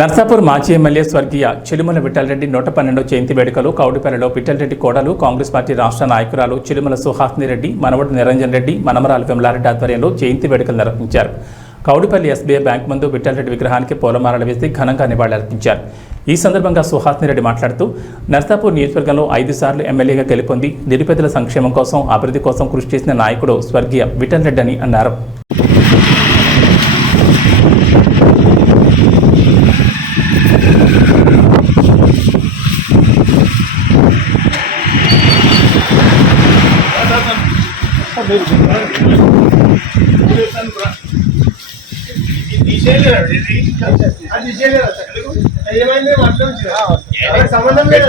నర్సాపూర్ మాజీ ఎమ్మెల్యే స్వర్గీయ చిలుమల విఠలరెడ్డి 112వ జయంతి వేడుకలు కౌడిపల్లిలో విఠలరెడ్డి కోడలు కాంగ్రెస్ పార్టీ రాష్ట్ర నాయకురాలు చిలుమల సుహాసిని రెడ్డి మనవడు నిరంజన్ రెడ్డి మనమరాలు విమలారెడ్డి ఆధ్వర్యంలో జయంతి వేడుకలు నిర్వహించారు. కౌడిపల్లి ఎస్బీఐ బ్యాంక్ ముందు విఠలరెడ్డి విగ్రహానికి పూలమాలలు వేసి ఘనంగా నివాళులర్పించారు. ఈ సందర్భంగా సుహాసిని రెడ్డి మాట్లాడుతూ నర్సాపూర్ నియోజకవర్గంలో 5 సార్లు ఎమ్మెల్యేగా గెలుపొంది నిరుపేదల సంక్షేమం కోసం అభివృద్ధి కోసం కృషి చేసిన నాయకుడు స్వర్గీయ విఠలరెడ్డి అని అన్నారు. సంబంధం లేదు.